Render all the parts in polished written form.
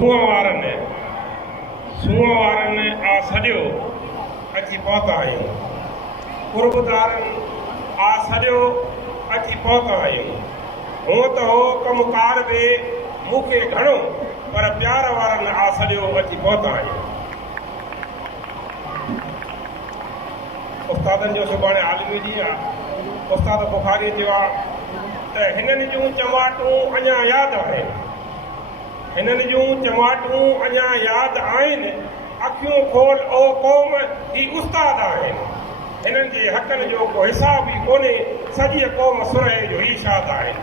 सूंहं वारनि आ सॼो अची पहुता आहियूं। कुर्बदारनि आ सॼो अची पहुता आहियूं। हूअं त हो कमुकार बि मूंखे घणो, पर प्यार वारनि आ सॼो अची पहुता आहियूं। उस्तादनि जो सुभाणे आलिमी ॾींहुं आहे। उस्ताद बुखारी चयो आहे त हिननि जूं चमाटूं अञा यादि आहिनि, हिननि जूं चमाटूं अञा यादि आहिनि। अखियूं खोल ओ क़ौम, ही उस्ताद आहिनि। हिननि जे हक़नि जो को हिसाब ई कोन्हे, सॼी क़ौम सुरहे जो ई शाद आहिनि।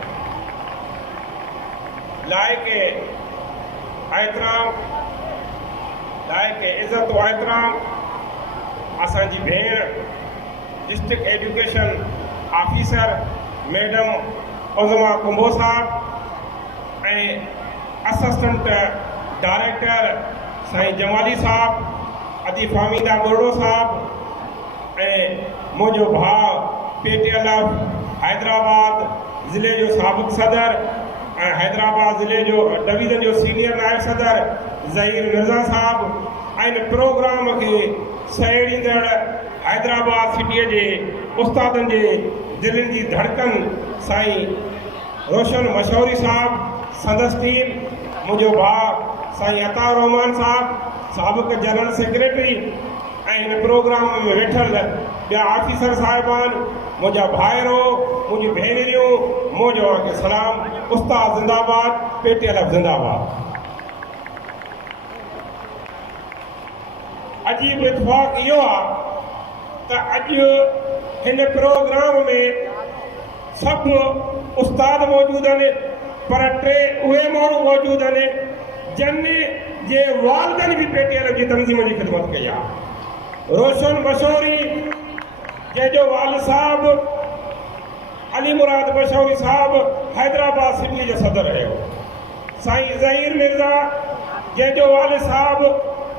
लाइक़े एहतराम, लाइक़े इज़त व एहतराम असांजी भेण डिस्ट्रिक्ट एजुकेशन ऑफिसर मैडम उज़मा कुंभो साहब ऐं असिस्टेंट डायरेक्टर साईं जमाली साहब, अदीफ हमीदा मुर्डो साहब ऐं मुंहिंजो भाउ PTLF हैदराबाद ज़िले जो साबिक़ सदर ऐं हैदराबाद ज़िले जो डिवीज़न जो सीनियर नायब सदर ज़हीर मिर्ज़ा साहब ऐं प्रोग्राम खे सहेड़ींदड़ हैदराबाद सिटीअ जे उस्तादनि जे दिलनि जी धड़कन साईं रोशन मशहूरी साहब, संदसि टीम, मुंहिंजो भाउ साईं अता रहमान साहब, साबिक़ जनरल सेक्रेटरी ऐं हिन प्रोग्राम में वेठल ॿिया ऑफिसर साहिबान, मुंहिंजा भाइरो, मुंहिंजी भेनरियूं, मुंहिंजो सलाम। उस्ताद ज़िंदाबाद, PTLF ज़िंदाबाद। अजीब इत्तेफ़ाक़ इहो आहे त अॼु हिन प्रोग्राम में सभु उस्ताद मौजूद आहिनि, पर टे उहे माण्हू मौजूद आहिनि जिन जे वालिदनि बि PTLF जी तंज़ीम जी ख़िदमत कई आहे। रोशन मशहूरी जंहिंजो वालिद साहब अली मुराद मशहूरी साहब हैदराबाद सिटी जो सदर रहियो। साईं ज़हीर मिर्ज़ा जंहिंजो वालिद साहब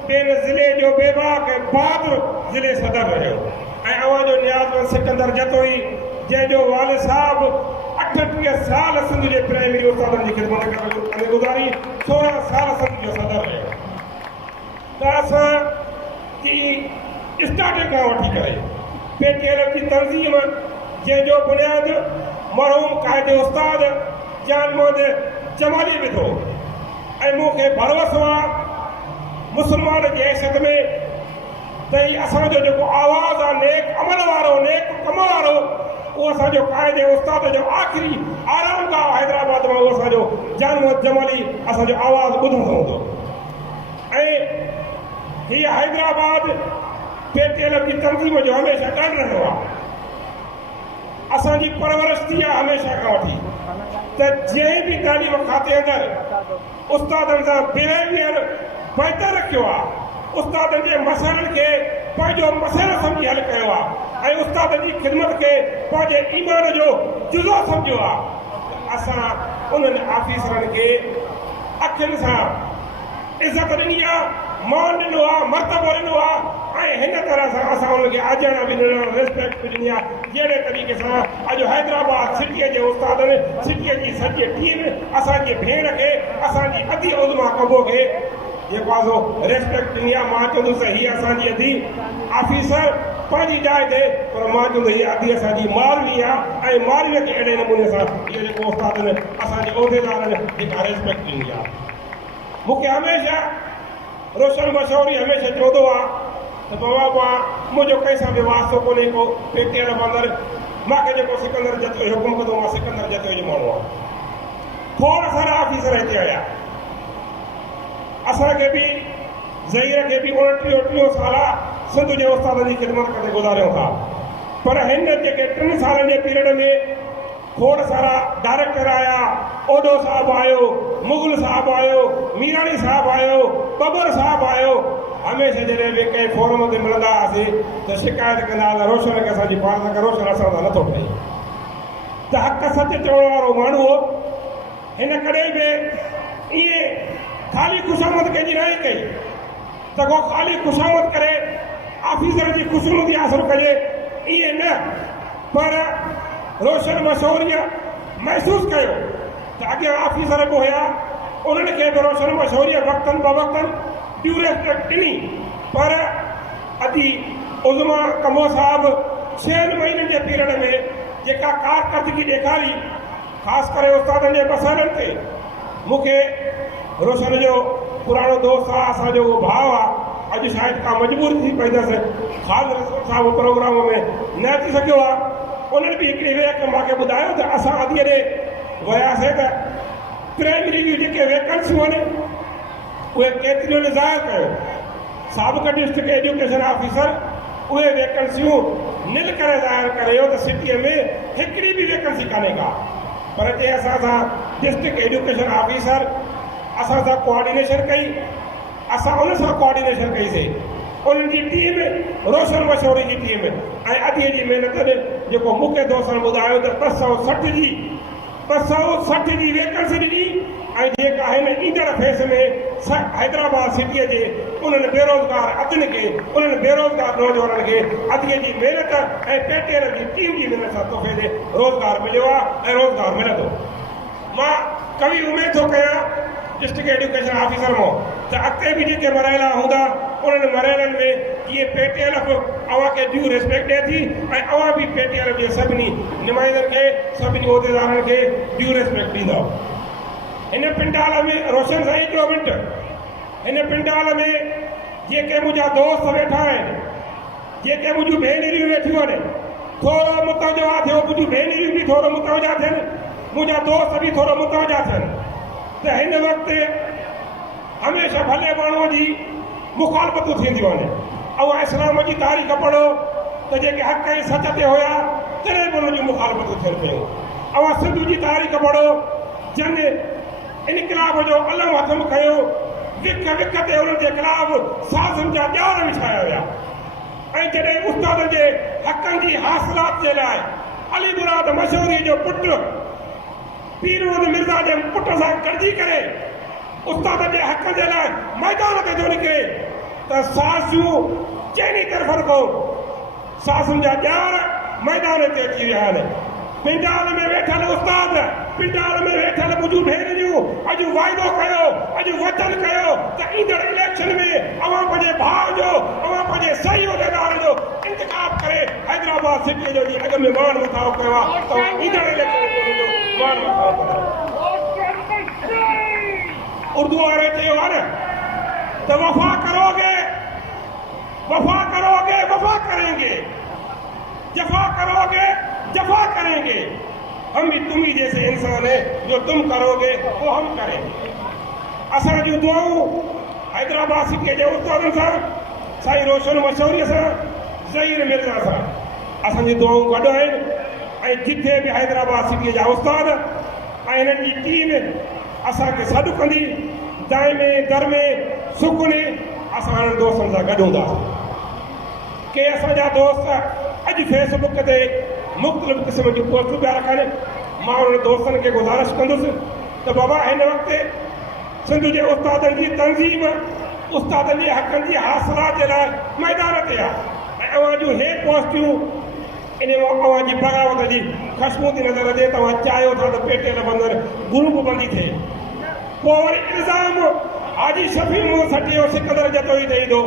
ॿियनि ज़िले जो बेबाक बाद ज़िले सदर रहियो। ऐं अवां जो नियाज़मंद सिकंदर जतोई जंहिंजो वालिद साहब 38 साल सिंध जे प्राइमरी उस्तादनि जी ख़िदमत करे गुज़ारी, 16 साल सिंध जो सदर रहियो। त असां जी स्टार्टिंग खां वठी करे PTLF जी तंज़ीम जंहिंजो बुनियादु मरहूम क़ाइद उस्ताद जान मोहम्मद जमाली विधो ऐं मूंखे भरोसो आहे मुस्लमान जी हैसियत में त ही असांजो जेको आवाज़ आहे नेक अमल वारो, नेक कम वारो, उहो असांजो क़ाइद उस्ताद जो आख़िरी आरामगाह हैदराबाद में उहो असांजो जान मोहम्मद जमाली असांजो आवाज़ ॿुधंदो हूंदो। ऐं हीअ हैदराबाद PTLF जी तंज़ीम जो हमेशह ॾंढ रहियो आहे। असांजी परवरिश थी आहे हमेशह खां वठी त जंहिं बि तालीम खाते अंदरि उस्तादनि सां बिहेवियर बहितर रखियो आहे, उस्तादनि जे मसइलनि खे पंहिंजो मसइलो सम्झी हल कयो आहे ऐं उस्तादनि जी ख़िदमत खे पंहिंजे ईमान जो जुज़ो सम्झियो आहे। असां उन्हनि ऑफिसरनि खे अखियुनि सां इज़त ॾिनी आहे, मान ॾिनो आहे, मर्तबो ॾिनो आहे ऐं हिन तरह सां असां उनखे आजणा बि ॾिनो, रिस्पेक्ट बि ॾिनी आहे। जहिड़े तरीक़े सां अॼु हैदराबाद सिटीअ जे उस्तादनि, सिटीअ जी सॼी टीम असांजी भेण खे, असांजी अदी उज़मा कबो खे जेको आहे सो रिस्पेक्ट ॾिनी आहे। मां चवंदुसि हीअ असांजी अदी ऑफिसर पंहिंजी जाइ ते, पर मां चवंदुसि हीअ अदी असांजी मालवी आहे ऐं मालवीअ खे अहिड़े नमूने सां इहो जेको उस्तादनि असांजे उहिदेदारनि जेका रिस्पेक्ट ॾिनी आहे। मूंखे हमेशह रोशन मशहूरी हमेशह चवंदो आहे त बाबा मुंहिंजो कंहिं सां बि वास्तो कोन्हे को PTLF अंदरि, मूंखे जेको सिकंदर जतोई हुकुम कंदो मां सिकंदर जतोई जो माण्हू आहे। खोड़ सारा ऑफिसर हिते आया, असांखे बि ज़हीर खे बि 29 साल सिंध जे उस्तादनि जी ख़िदमत कंदे गुज़ारियूं था, पर हिन जेके 3 सालनि जे पीरियड में खोड़ सारा डायरेक्टर आया, ओडो साहब आयो, मुगल साहब आयो, मीरानी साहब आयो, बबर साहब आयो। हमेशह जॾहिं बि कंहिं फोरम ते मिलंदा हुआसीं त शिकायत कंदा हुआ रोशन खे असांजी पाण सां रोशन असां सां नथो ठहे। त हक़ सच चवण वारो माण्हू हो, हिन कॾहिं बि ईअं ख़ाली ख़ुशामद कंहिंजी न कई त को ख़ाली ख़ुशामद करे ऑफिसर जी ख़ुशनुदी हासिल कजे, ईअं न, पर रोशन मशहूरीअ महसूसु कयो त अॻियां ऑफिसर बि हुया उन्हनि खे बि रोशन मशहूरीअ वक़्तनि ब वक़्तनि ड्यू रेस्पेक्ट ॾिनी, पर अॼु उज़मा कमो साहिबु 6 महीननि जे पीरियड में जेका कारकर्दगी ॾेखारी, ख़ासि करे उस्तादनि जे मसइलनि ते, मूंखे रोशन जो पुराणो दोस्त आहे, असांजो उहो भाउ आहे, अॼु शायदि का मजबूरी थी पई अथसि, ख़ासि रसूल साहिबु प्रोग्राम में न अची सघियो आहे। उन्हनि बि हिकिड़ी वेक मूंखे ॿुधायो त असां अॼु ॾे वियासीं त प्राइमरी जूं जेके वैकेंसियूं आहिनि उहे केतिरियूं ने ज़ाहिर कयो। साबिक़ डिस्ट्रिक्ट एजुकेशन ऑफिसर उहे वैकेंसियूं निल करे ज़ाहिर कयो त सिटीअ में हिकिड़ी बि वैकेंसी कान्हे का, पर जे असां सां डिस्ट्रिक्ट एजुकेशन ऑफिसर असां सां कोऑर्डिनेशन कई, असां उन सां कोऑर्डिनेशन कईसीं, उन्हनि जी टीम रोशन मशहूरी जी टीम, ऐं अॼु जी महिनत जेको मूंखे दोस्तनि ॿुधायो त 260 जी वैकेंसी ॾिनी, ऐं जेका हिन ईंदड़ फेस में हैदराबाद सिटीअ जे उन्हनि बेरोज़गार अदनि खे, उन्हनि बेरोज़गार नौजवाननि खे अॼु जी महिनत ऐं पेटीएल जी टीम जी महिनत सां तोहफ़े ते रोज़गार मिलियो आहे ऐं रोज़गार मिलंदो। मां कवि उमेद थो कयां डिस्ट्रिक्ट एजुकेशन ऑफिसर मां त अॻिते बि जेके मरहिला हूंदा उन्हनि मरहिलनि में इहे पेटीएल अव्हां खे ड्यू रिस्पेक्ट ॾिए थी, ऐं अव्हां बि पेटीएल जे सभिनी नुमाइंदनि खे, सभिनी उहिदेदारनि खे ड्यू रिस्पेक्ट ॾींदव। हिन पिंडाल में रोशन साईं जो मिंट, हिन पिंडाल में जेके मुंहिंजा दोस्त वेठा आहिनि, जेके मुंहिंजूं भेनरियूं वेठियूं आहिनि, थोरो मुतवजा थियो, मुंहिंजूं भेनरियूं बि थोरो मुतवजा थियनि, मुंहिंजा दोस्त बि थोरो मुतवजा थियनि त हिन वक़्तु हमेशह भले माण्हूअ जी मुखालफ़तूं थींदियूं आहिनि। ऐं इस्लाम जी तारीख़ पढ़ो त जेके हक़ ऐं सच ते हुया तॾहिं बि उन्हनि जूं मुखालफ़तूं थियनि पियूं। ऐं सिंध जी तारीख़ पढ़ो, जन इनकलाब जो अलम हथम कयो, विक विक ते उन्हनि जे ख़िलाफ़ साज़नि जा ॼाण विछाया विया, ऐं जॾहिं उस्ताद जे हक़नि जी हासिलात जे लाइ अली मुराद मशहूरी जो पुटु पीरवंद मिर्ज़ा जे पुट सां गॾिजी करे उस्ताद जे हक़ जे लाइ मैदान ते जो निकिरे त साज़ियूं चइनी तरफ़नि खां साज़ुनि जा ॼाण मैदान ते अची विया आहिनि। पिंडाल में वेठल उस्ताद, पिंडाल में वेठल मुंहिंजूं भेनरियूं अॼु वाइदो कयो, अॼु वचन कयो त ईंदड़ इलेक्शन में अव्हां पंहिंजे भाउ जो, अव्हां पंहिंजे सही उहिदेदार जो इंतिखाब करे हैदराबाद सिटीअ जो जी अॻ में मान मथां कयो आहे, तव्हां ईंदड़ इलेक्शन में मान मथां कयो। उर्दू वारे चयो आहे न त वफ़ा करोगे, वफ़ा करोगे, वफ़ा करेंगे, जफ़ा करोगे, जफ़ा करेंगे, हम भी तुम ही जैसे इंसान है, जो तुम करोगे वो हम करेंगे। असां जूं दुआऊं हैदराबाद सिटीअ जे उस्तादनि सां, साईं रोशन मशहूरीअ सां, ज़हीर मिर्ज़ा सां असांजी दुआऊं गॾु आहिनि, ऐं जिथे बि हैदराबाद सिटीअ जा उस्ताद ऐं हिननि जी टीम असांखे सॾु कंदी, दाएं में दर में सुकुने असां हिननि दोस्तनि सां गॾु हूंदासीं। के असांजा दोस्त अॼु फेसबुक ते मुख़्तलिफ़ क़िस्म जूं पोस्टूं पिया रखनि, मां उन्हनि दोस्तनि खे गुज़ारिश कंदुसि त बाबा हिन वक़्तु सिंध जे उस्तादनि जी तंज़ीम उस्तादनि जे हक़नि जी हासिलात जे लाइ मैदान ते आहे, ऐं अव्हां जूं हे पोस्टियूं इन अव्हां जी बग़ावत जी ख़ुशबू थी नज़र अचे। तव्हां चाहियो था त पेटीएल बंदि ग्रुप बंदी थिए, पोइ वरी इल्ज़ाम हाजी शफ़ी मूं सटियो सिकंदर जतो ई ॾेई थो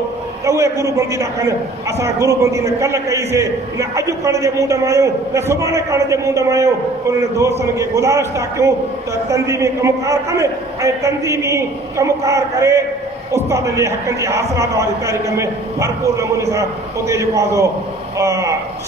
त उहे गुरू बंदी न कनि। असां गुरू बंदी न कल्ह कईसीं, न अॼु करण जे मुंड में आहियूं, न सुभाणे करण जे मुंड में आहियूं। उन्हनि दोस्तनि खे गुज़ारिश था कयूं त तंज़ीमी कमुकार कनि, ऐं तंज़ीमी कमुकार करे उस्तादनि जे हक़नि जी हासिलात वारी तारीख़ में भरपूर नमूने सां उते जेको आहे सो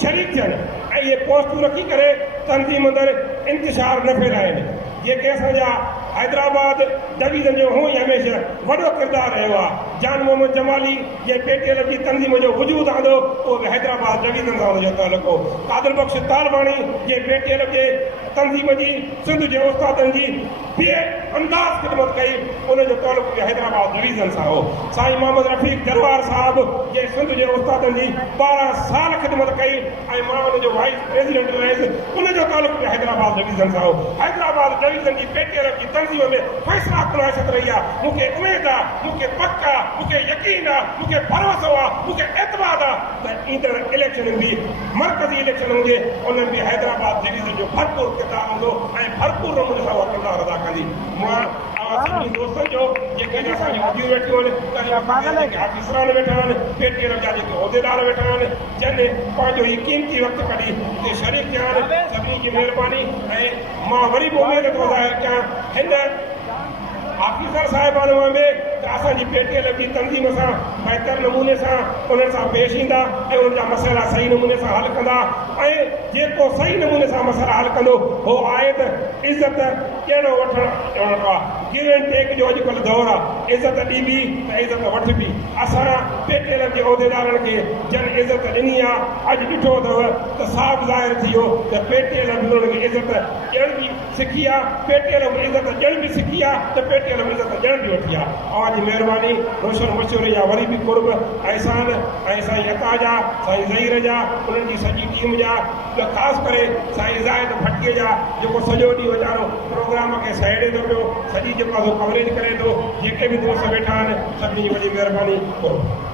शरीक थियनि, ऐं इहे पोस्टूं रखी करे तंज़ीम अंदरि इंतिशार न फैलाइनि। जेके असांजा हैदराबाद डिवीज़न जो हूअं ई हमेशह वॾो किरदारु रहियो आहे। जान मोहम्मद जमाली जे पेटीएल जी तंज़ीम जो वजूद आंदो, उहो बि हैदराबाद डिवीज़न सां हुनजो तालुक़ हो। कादिर बख़्श तालवाणी जे पेटीएल जे तंज़ीम जी सिंध जे उस्तादनि जी ॿिए अंदाज़ ख़िदमत कई, उनजो तालुक़ बि हैदराबाद डिवीज़न सां हो। साईं मोहम्मद रफ़ीक दरबार साहिब जे सिंध जे उस्तादनि जी 12 साल ख़िदमत कई, ऐं मां उनजो वाइस प्रेसिडेंट रहियुसि, उनजो तालुक़ बि हैदराबाद डिवीज़न सां हो। हैदराबाद डिवीज़न जी पेटीएल जी तंज़ीम में फ़ैसिला कुनाशत रही आहे। मूंखे उमेद आहे, मूंखे पक आहे, मूंखे यकीन आहे, मूंखे भरोसो आहे, मूंखे एतमाद आहे त ईंदड़ इलेक्शन बि मर्कज़ी इलेक्शन हुजे, उनमें बि हैदराबाद डिवीज़न जो भरपूर किरदारु हूंदो ऐं भरपूर नमूने सां उहा किरदारु अदा कंदी। मां सभी दोस्तों जो जेके असांजी वॾियूं वेठियूं आहिनि ऑफिसरान वेठा आहिनि पेटीएम जा जेके उहिदेदार वेठा आहिनि जन पंहिंजो ही कीमती वक़्तु कढी हिते शरीक थिया आहिनि सभिनी जी महिरबानी ऐं मां वरी बि उमेद थो ज़ाहिर कयां हिन ऑफिसर साहिबान में असांजी पेटीएम जी तंज़ीम सां बहितर नमूने सां उन्हनि सां पेश ईंदा ऐं उन्हनि जा मसइला सही नमूने सां हल कंदा ऐं जेको सही नमूने सां मसइला हल कंदो उहो आहे त इज़त ॾियणो वठणु आहे गिव एंड टेक जो अॼुकल्ह दौरु आहे इज़त ॾिबी त इज़त वठिबी असां पेटीएम जे उहिदेदारनि खे जन इज़त ॾिनी आहे अॼु ॾिठो अथव त साफ़ ज़ाहिर थी वियो त पेटीएम उन्हनि खे इज़त ॾियण बि सिखी आहे पेटीएम इज़त ॾियण बि सिखी आहे त पेटीएम इज़त ॾियण बि वठी आहे जी महिरबानी रोशन मशहूर जा वरी बि कुर्ब अहसान ऐं साईं अता जा साईं ज़हीर जा उन्हनि जी सॼी टीम जा ख़ासि करे साईं ज़ाहिद भटकीअ जा जेको सॼो ॾींहुं वीचारो प्रोग्राम खे सहेड़े थो पियो सॼी जेको कवरेज करे थो जेके बि दोस्त वेठा आहिनि सभिनी जी वॾी महिरबानी कुर्ब